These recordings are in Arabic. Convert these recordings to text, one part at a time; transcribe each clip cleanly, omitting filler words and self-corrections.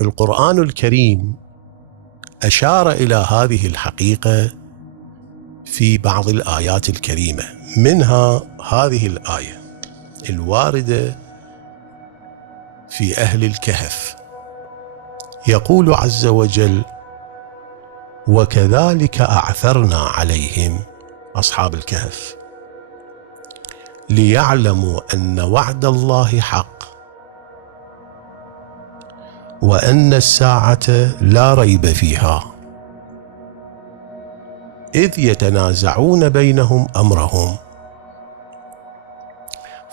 القرآن الكريم أشار إلى هذه الحقيقة في بعض الآيات الكريمة، منها هذه الآية الواردة في أهل الكهف. يقول عز وجل: وكذلك أعثرنا عليهم، أصحاب الكهف، ليعلموا أن وعد الله حق وأن الساعة لا ريب فيها، إذ يتنازعون بينهم أمرهم،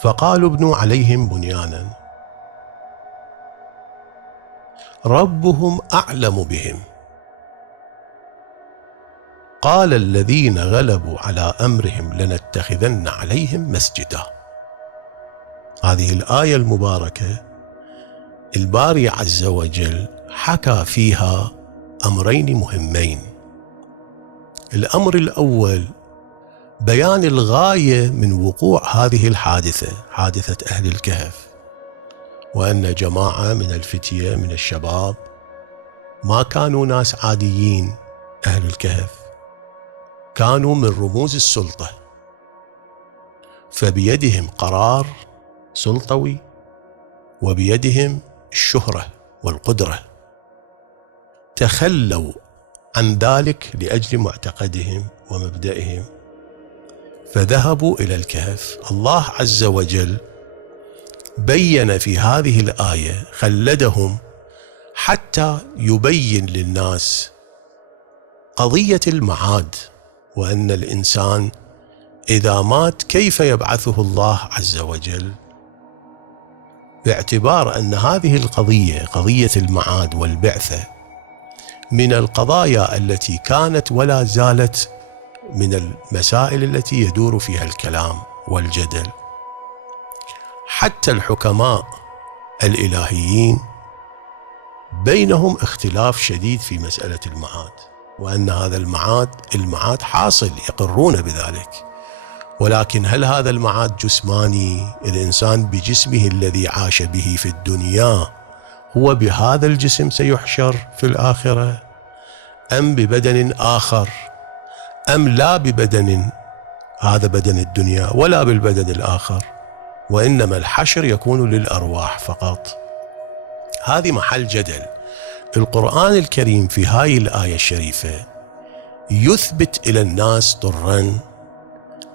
فقالوا ابنوا عليهم بنيانا ربهم أعلم بهم، قال الذين غلبوا على أمرهم لنتخذن عليهم مسجدا. هذه الآية المباركة الباري عز وجل حكى فيها أمرين مهمين. الأمر الأول بيان الغاية من وقوع هذه الحادثة، حادثة أهل الكهف، وأن جماعة من الفتية من الشباب ما كانوا ناس عاديين. أهل الكهف كانوا من رموز السلطة، فبيدهم قرار سلطوي وبيدهم الشهرة والقدرة، تخلوا عن ذلك لأجل معتقدهم ومبدئهم فذهبوا إلى الكهف. الله عز وجل بين في هذه الآية، خلدهم حتى يبين للناس قضية المعاد، وأن الإنسان إذا مات كيف يبعثه الله عز وجل، باعتبار أن هذه القضية، قضية المعاد والبعثة، من القضايا التي كانت ولا زالت من المسائل التي يدور فيها الكلام والجدل. حتى الحكماء الإلهيين بينهم اختلاف شديد في مسألة المعاد، وأن هذا المعاد حاصل، يقرون بذلك، ولكن هل هذا المعاد جسماني، الإنسان بجسمه الذي عاش به في الدنيا هو بهذا الجسم سيحشر في الآخرة، أم ببدن آخر، أم لا ببدن، هذا بدن الدنيا، ولا بالبدن الآخر، وإنما الحشر يكون للأرواح فقط؟ هذه محل جدل. القرآن الكريم في هاي الآية الشريفة يثبت إلى الناس طرا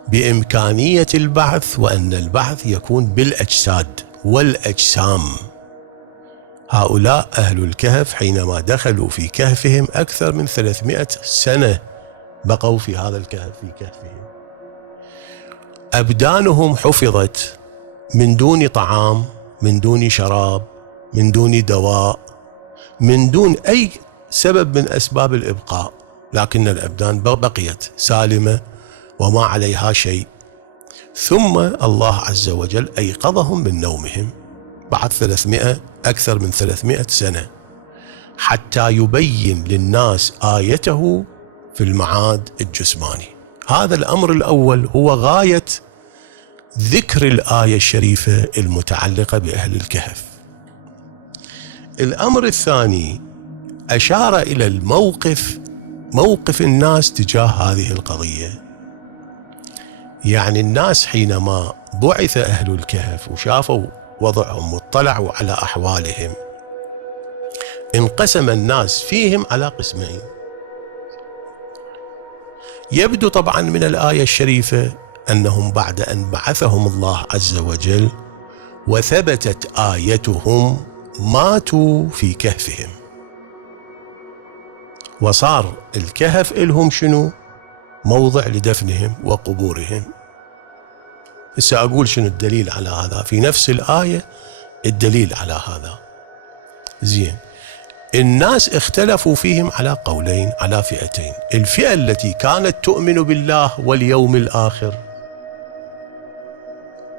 بإمكانية البعث، وأن البعث يكون بالأجساد والأجسام. هؤلاء أهل الكهف حينما دخلوا في كهفهم أكثر من 300 سنة بقوا في هذا الكهف، في كهفهم، أبدانهم حفظت من دون طعام، من دون شراب، من دون دواء، من دون أي سبب من أسباب الإبقاء، لكن الأبدان بقيت سالمة وما عليها شيء. ثم الله عز وجل أيقظهم من نومهم بعد أكثر من 300 سنة، حتى يبين للناس آيته في المعاد الجسماني. هذا الأمر الأول هو غاية ذكر الآية الشريفة المتعلقة بأهل الكهف. الأمر الثاني أشار إلى موقف الناس تجاه هذه القضية. يعني الناس حينما بعث أهل الكهف وشافوا وضعهم واطلعوا على أحوالهم، انقسم الناس فيهم على قسمين. يبدو طبعا من الآية الشريفة أنهم بعد أن بعثهم الله عز وجل وثبتت آيتهم ماتوا في كهفهم، وصار الكهف إلهم شنو؟ موضع لدفنهم وقبورهم. هسه أقول شنو الدليل على هذا في نفس الآية، الدليل على هذا. زين، الناس اختلفوا فيهم على قولين، على فئتين. الفئة التي كانت تؤمن بالله واليوم الآخر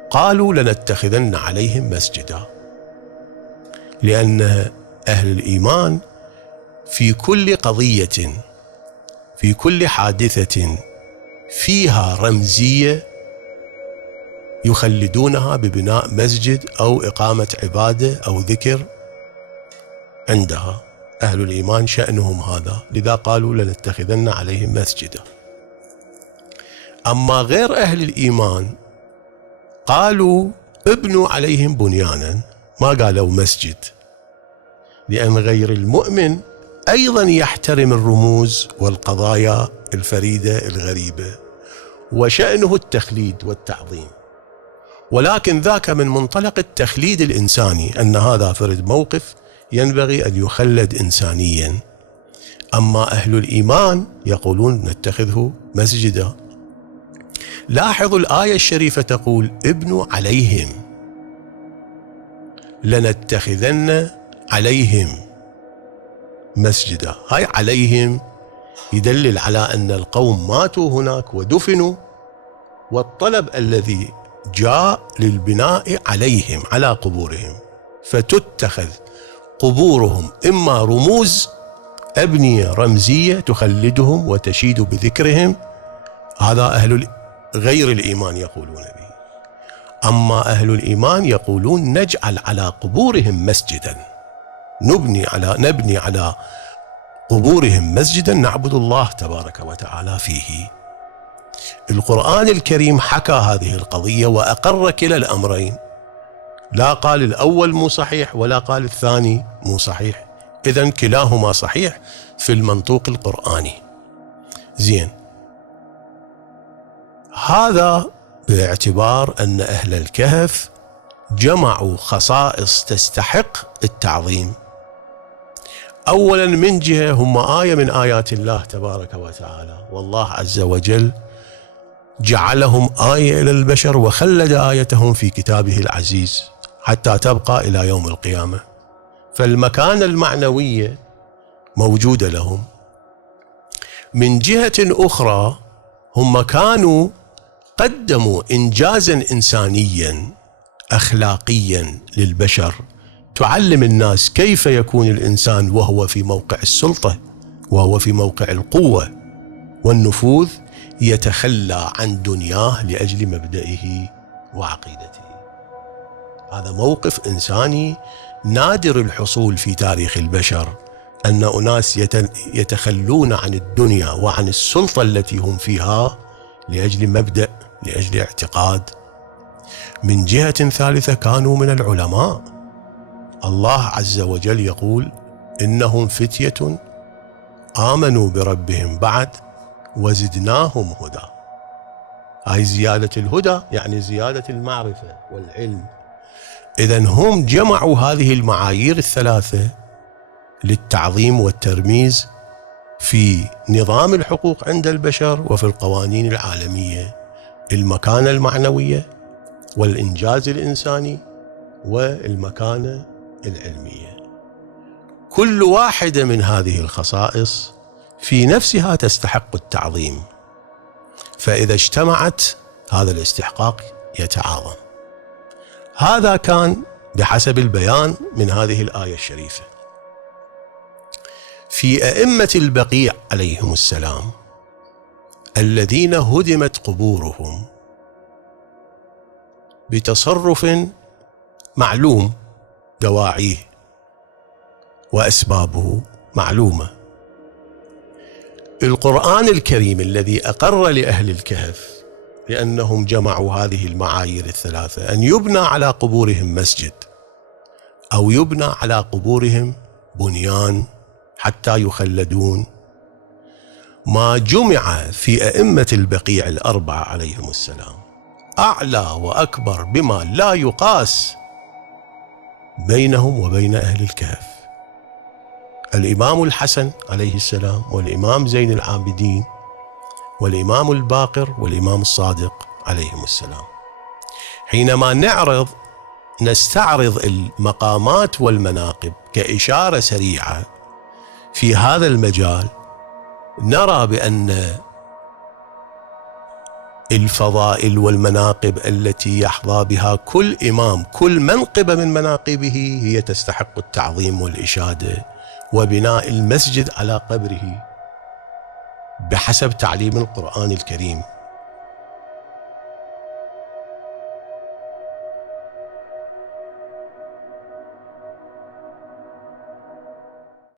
قالوا لنتخذن عليهم مسجدا، لأن أهل الإيمان في كل قضية، في كل حادثة فيها رمزية يخلدونها ببناء مسجد أو إقامة عبادة أو ذكر عندها أهل الإيمان شأنهم هذا، لذا قالوا لنتخذن عليهم مسجدا. أما غير أهل الإيمان قالوا ابنوا عليهم بنيانا، ما قالوا مسجد، لأن غير المؤمن أيضا يحترم الرموز والقضايا الفريدة الغريبة، وشأنه التخليد والتعظيم، ولكن ذاك من منطلق التخليد الإنساني، أن هذا فرد موقف ينبغي أن يخلد إنسانيا. أما أهل الإيمان يقولون نتخذه مسجدا. لاحظوا الآية الشريفة تقول ابنوا عليهم، لنتخذن عليهم مسجدا. هاي عليهم يدلل على أن القوم ماتوا هناك ودفنوا، والطلب الذي جاء للبناء عليهم على قبورهم، فتتخذ قبورهم إما رموز، أبنية رمزية تخلدهم وتشيد بذكرهم، هذا أهل غير الإيمان يقولون به. أما أهل الإيمان يقولون نجعل على قبورهم مسجدا، نبني على قبورهم مسجدا نعبد الله تبارك وتعالى فيه. القرآن الكريم حكى هذه القضية وأقر كلا الأمرين، لا قال الأول مو صحيح ولا قال الثاني مو صحيح، إذن كلاهما صحيح في المنطوق القرآني. زين، هذا باعتبار أن أهل الكهف جمعوا خصائص تستحق التعظيم. أولا من جهة هم آية من آيات الله تبارك وتعالى، والله عز وجل جعلهم آية إلى البشر وخلد آيتهم في كتابه العزيز حتى تبقى إلى يوم القيامة، فالمكانة المعنوية موجودة لهم. من جهة أخرى هم كانوا قدموا إنجازا إنسانيا أخلاقيا للبشر، تعلم الناس كيف يكون الإنسان وهو في موقع السلطة وهو في موقع القوة والنفوذ يتخلى عن دنياه لأجل مبدئه وعقيدته. هذا موقف إنساني نادر الحصول في تاريخ البشر، أن أناس يتخلون عن الدنيا وعن السلطة التي هم فيها لأجل مبدأ، لأجل اعتقاد. من جهة ثالثة كانوا من العلماء، الله عز وجل يقول إنهم فتية آمنوا بربهم بعد وزدناهم هدى. هاي زيادة الهدى يعني زيادة المعرفة والعلم. إذن هم جمعوا هذه المعايير الثلاثة للتعظيم والترميز في نظام الحقوق عند البشر وفي القوانين العالمية: المكانة المعنوية والإنجاز الإنساني والمكانة العلمية. كل واحدة من هذه الخصائص في نفسها تستحق التعظيم، فإذا اجتمعت هذا الاستحقاق يتعاظم. هذا كان بحسب البيان من هذه الآية الشريفة. في أئمة البقيع عليهم السلام الذين هدمت قبورهم بتصرف معلوم، دواعيه وأسبابه معلومة، القرآن الكريم الذي أقر لأهل الكهف لأنهم جمعوا هذه المعايير الثلاثة أن يبنى على قبورهم مسجد أو يبنى على قبورهم بنيان حتى يخلدون، ما جمع في أئمة البقيع الأربعة عليهم السلام أعلى وأكبر بما لا يقاس بينهم وبين أهل الكهف. الإمام الحسن عليه السلام والإمام زين العابدين والإمام الباقر والإمام الصادق عليهم السلام. حينما نستعرض المقامات والمناقب كإشارة سريعة في هذا المجال، نرى بأن الفضائل والمناقب التي يحظى بها كل إمام، كل منقبة من مناقبه هي تستحق التعظيم والإشادة وبناء المسجد على قبره بحسب تعليم القرآن الكريم.